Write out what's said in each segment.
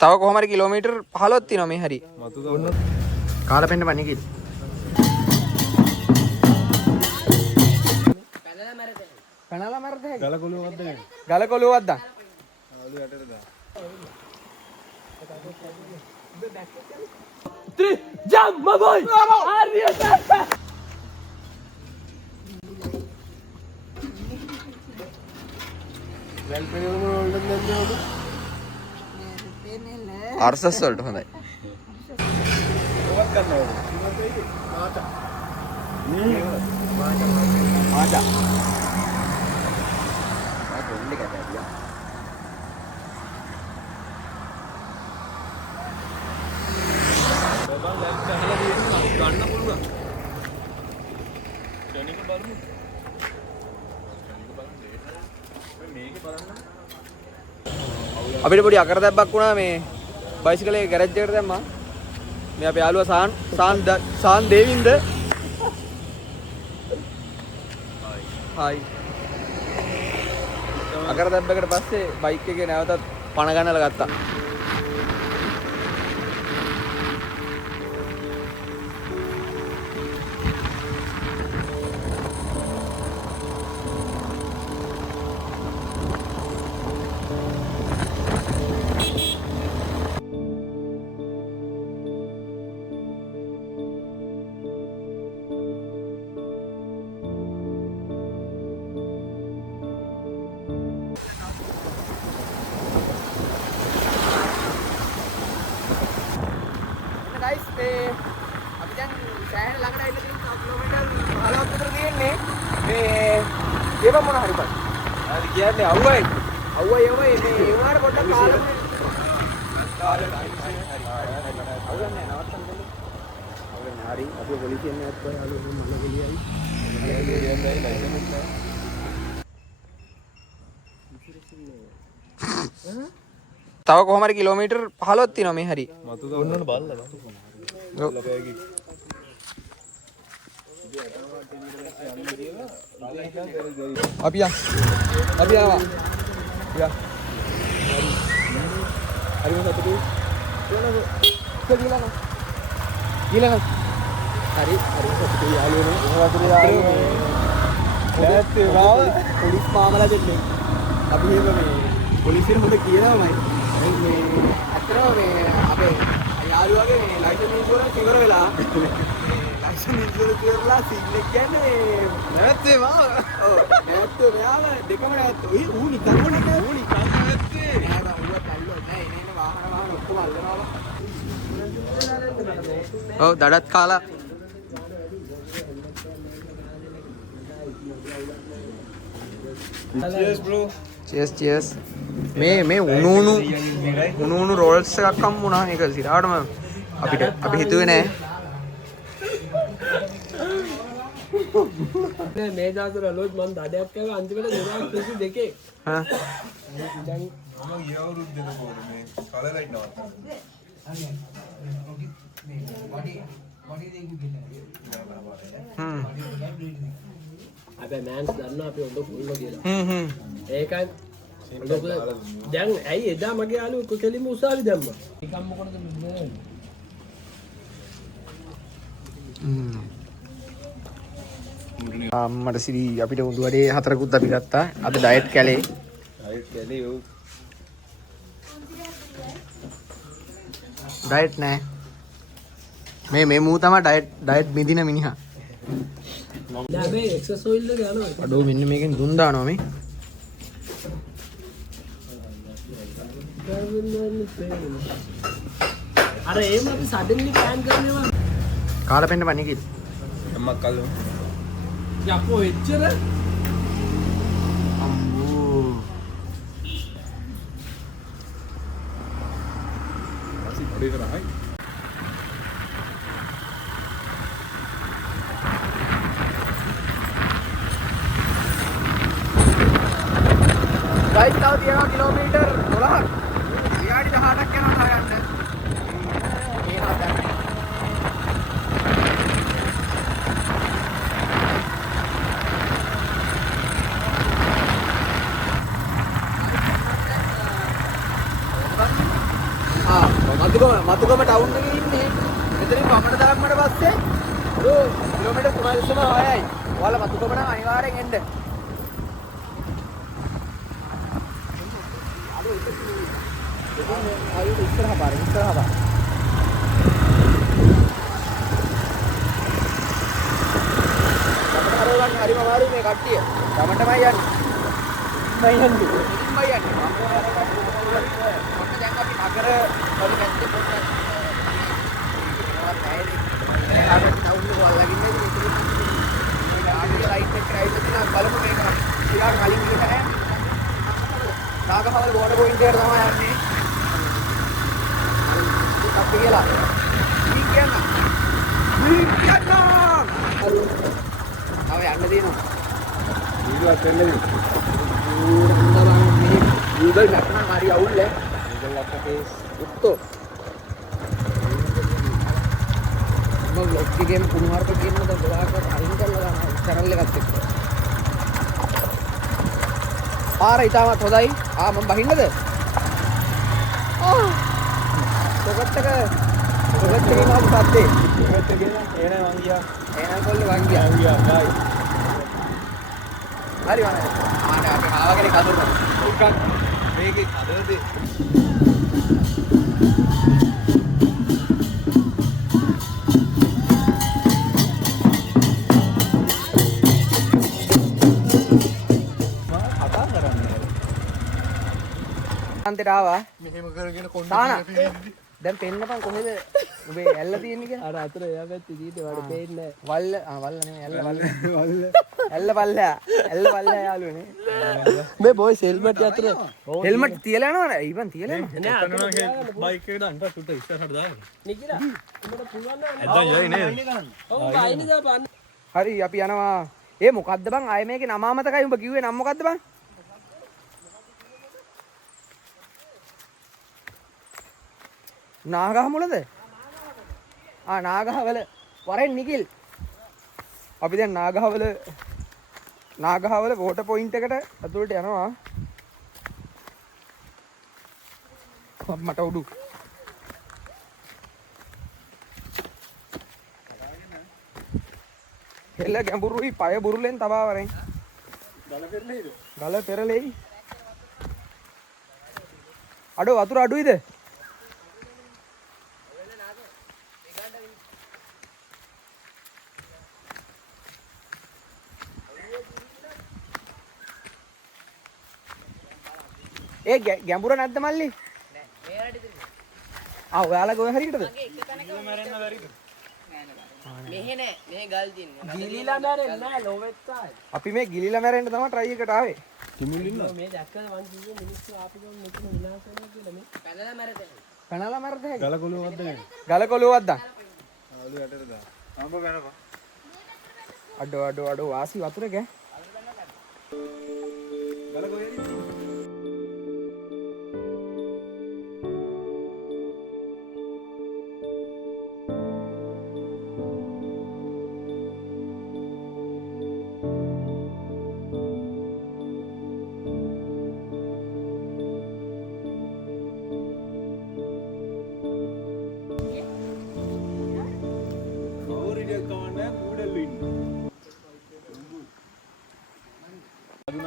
තව කොහොම හරි කිලෝමීටර් 15ක් තියෙනවා මේ හරි. කාලා පෙන්න පණි කිල්. පැනලා මැරද හැකි. ගල කොළුවක්ද ගන්න. ගල කොළුවක්ද? ආලු යටට දාන්න. Jump, my boy! Arses වලට හොඳයි. කොහොමද ගන්නවද? මාචා. මාචා. ඉන්න කැටවියා. බබා ලැබ් ගහලා තියෙනවා ගන්න පුළුවන්. ට්‍රේනින් එක බලමු. මේකේ බලන්න. අපිට පොඩි අකරදැබ්බක් වුණා මේ බයිසිකලේ ගෑරේජ් එකට දැම්මා. මේ අපේ යාළුවා සාන් දේවින්ද. හායි. අකරදැබ්බකට පස්සේ බයික් එකේ නැවතත් පණ ගන්නලා ගත්තා. guys මේ අපි දැන් සෑහෙන ළඟට ඇවිල්ලා තියෙනවා කිලෝමීටර් 15ක් විතර තියෙන්නේ මේ ඒව මොන හරි බං හරි කියන්නේ අවුවයි මේ ඒ වුණාට පොඩ්ඩක් කාලේ අවුන්නේ නවත්තන්න දෙන්න අවුන්නේ හරි අපි පොලිසියෙන් යත් යාළුවෝ මල්ල ගෙලියයි තව කොහොම හරි කිලෝමීටර් 15ක් තියෙනවා මේ හරි. මතු ගන්නවනේ බලලා. ඔව්. අපි ආවා. යා. හරි මොකද සතුටුයි? ගිලන. හරි සතුටුයි යාළුවනේ. දැත්තේ වාව පොලිස් මාමලා දෙන්නේ. අපි මේ පොලිසියට හොඳ කියනවාමයි. මේ අතරම මේ අපේ යාළුවාගේ මේ ලයිසන්ස් ඉන්ෂුරන්ස් ඉවර වෙලා ලයිසන්ස් ඉන්ෂුරන්ස් ඉවරලා සීල් එක කියන්නේ නැත්තේ වා ඔව් නැත්තේ මෙයාම දෙකම නැත්තේ ඌ නිකන් නැත්තේ නෑ ඌ කල්ලෝ නෑ එනේ වාහන ඔක්කොම අල්ලනවා ඔව් දඩත් කාලා cheers bro cheers මේ උණු රෝල්ස් එකක් හම්බුණා. ඒක සිරාටම අපි හිතුවේ නෑ. මේ දාසර ලෝඩ් මන් දඩයක් කරලා අන්තිමට 2022 හා දැන් මම ගිය අවුරුද්දේ නෝර මේ කලර් ලයිට් නවත්තන්න. අපේ මෑන්ස් දන්නවා අපි ඔබ කුල්ල කියලා. ඒකයි දැන් ඇයි එදා මගේ යාළුවෝ කෙලින්ම උසාවි දැම්මා. නිකම් මොකටද මේ අම්මට සිරි අපිට උඳු වැඩේ 4කුත් අපි ගත්තා. අද ඩයට් කැලේ. ඩයට් නෑ. මේ මූ තමයි ඩයට් මිදින මිනිහා. නෑ මේ එක්සස් ඔයිල් එක යනවා. අඩෝ මෙන්න මේකෙන් දුන් දානවා මේ. අර එහෙම අපි සඩන්ලි ප්ලෑන් කරනවා. කාලා පෙන්න පණි කිල්. අම්මා කල්ලෝ. යකෝ එච්චර අම්බෝ. අපි පොඩි කරායි. ගයිස් තව තියෙනවා කිලෝමීටර් 12ක්. විනාඩි 18ක් යනවා තව යන්න. මේ හදන්න. මතුගම ටවුන් එකේ ඉන්නේ. මෙතනින් වමට දාගමට පස්සේ කිලෝමීටර් 3.6යි. ඔයාලා මතුගම නම් අනිවාර්යෙන් එන්න. ආයෙත් ඉස්සරහ පාර. හරිම අමාරුයි මේ කට්ටිය. ගමටමයි යන්නේ. මම යන්නේ. ඔන්න දැන් අපි නගර වල පැත්තේ පොඩ්ඩක් ටවුන් එක වලගින්න ඉතින් ආගේ ලයිට් එක රයිට් එක දිහා බලමු මේක. ටිකක් කලින් ගිහින් නැහැ. නාගහවල බෝඩ පොයින්ට් එකට තමයි යන්නේ. අපි කියලා. ඊ කියන්න. ආව යන්න දෙනවා. වීඩියෝක් වෙන්නේ. Google Map නම් හරි අවුල් ඈ. Google Map එකේ උත්තෝ. මම vlog එකේම කුණුහරුප කියනද බලාකට අයින් කරලා දානවා channel එකත් එක්ක. පාර ඉතාමත් හොඳයි. මම බහින්නද? පොකට් එක නම පත්තේ. පොකට් එකේ එනේ මං ගියා. එනේ කොල්ල මං ගියා. බයි. හරි වань. අපි ආවගෙන කඳුරන. එකක් මේකේ කදරද? අන්තයට ආවා. මෙහෙම කරගෙන තානා. දැන් පෙන්නපන් කොහෙද ඔබේ ඇල්ල තියෙන්නේ කියලා? අර අතර එයා පැත්තේ දීට වඩ පේන්නේ වල්ල නෙමෙයි ඇල්ල පල්ලෑ යාළුවනේ. මේ බොයිස් හෙල්මට් අතර හෙල්මට් තියලා යනවනේ. ඊවන් තියලා යනවා. නෑ බයික් එකට අන්ට සුට ඉස්සරහට දාන්න. නිකිලා උඹට පුළුවන් නෑ. එදා යයි නේද? ඔව් බයිනේ දාපන්. හරි අපි යනවා. මොකද්ද බං? ආයේ මේකේ නම අමතකයි. උඹ කිව්වේ නම මොකද්ද බං? නාගහ මුලද? නාගහවල වරෙන් නිකිල්. අපි දැන් නාගහවල වෝටර් පොයින්ට් එකට ඇතුළට යනවා. මට උඩු. හෙළ ගැඹුරුයි පය බුරුලෙන් තබා වරෙන්. ගල පෙරලෙයි. අඩෝ වතුර අඩුයිද? ගැඹුර නැද්ද මල්ලි? නෑ. මෙයාට ඉතින්. ඔයාලා ගොය හරියටද? මගේ එක තැනක මැරෙන්න බැරිද? මෙහෙ නෑ. මෙහෙ ගල් දින්නේ. ගිලිලා මැරෙන්නේ නෑ ලොවෙත්තායි. අපි මේ ගිලිලා මැරෙන්න තමයි try එකට ආවේ. කිමුල් ඉන්නවා. මේ දැක්කද මං කිව්වේ මිනිස්සු ආපු ගමන් මෙතන විනාශ වෙනවා කියලා මේ. පැනලා මැරෙද? ගල කොළුවක්ද නේ? ගල කොළුවක්ද? ආලු යටට දා. ආඹ ගනපන්. අඩෝ වාසි වතුර ගෑ. ගල කොහෙද?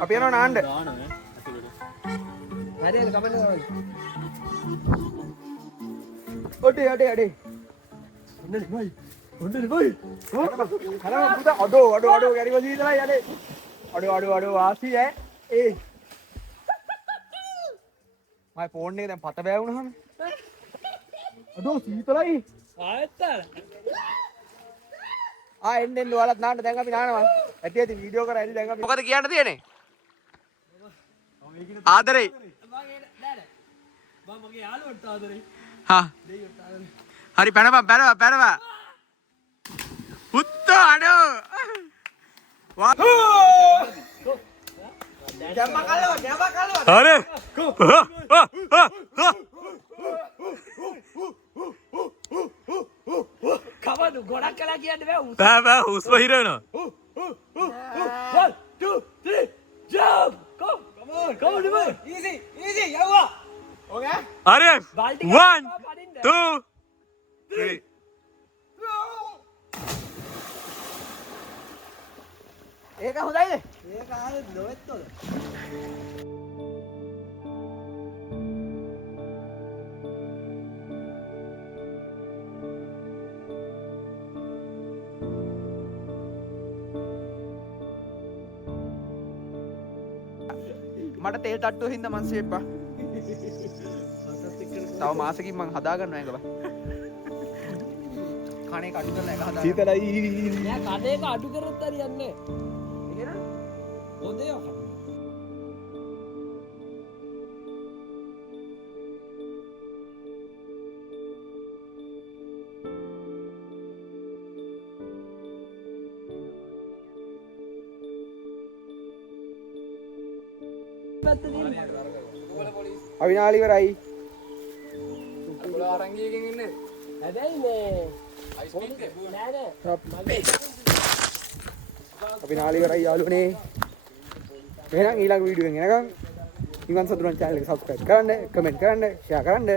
අපි යනවා නාන්න. හරියට කමෙන්ට් කරන්න. ඔඩේ. ඔන්නනේ බයි. හරම පුතා අඩෝ ගැරිව සීතලයි යන්නේ. අඩෝ වාසි ඈ. මගේ ෆෝන් එක දැන් පත බෑ වුණාම. අඩෝ සීතලයි. ආයත්තර. එන්න ඔයාලත් නාන්න දැන් අපි නානවා. ඇටි වීඩියෝ කරා ඉතින් දැන් අපි මොකද කියන්න තියෙන්නේ? ආදරේ. මගේ යාළුවට ආදරේ. හරි පැනපන්. උත්තෝ අඩෝ. ජම්ම කල්ලව. හරි. කවද ගොඩක් කලා කියන්න බෑ. බෑ හුස්ම හිර වෙනවා. 1 2 3 jump. Come on. Easy. යවුවා. Okay. හරි. 1 2 3 ඒක හොඳයිද? ඒක ආයේ නොවෙත්තොද? මට තෙල් තට්ටුව හින්දා මං සේප්පා. තව මාසෙකින් මං හදා ගන්නවා ඒක බා. කණේ කඩු කරලා එක හදා. සීතලයි. නෑ කඩේක අඩු කරොත් හරියන්නේ එහෙනම් නෑ. හොදේ යකම්. අවිනාලි ඉවරයි. හැබැයි මේ නෑ නෑ අවිනාලි ඉවරයි යාළුවනේ. එහෙනම් ඊළඟ වීඩියෝ එකෙන් එනකම් ඉවන් සතුරන් channel එක subscribe කරන්න, comment කරන්න, share කරන්න.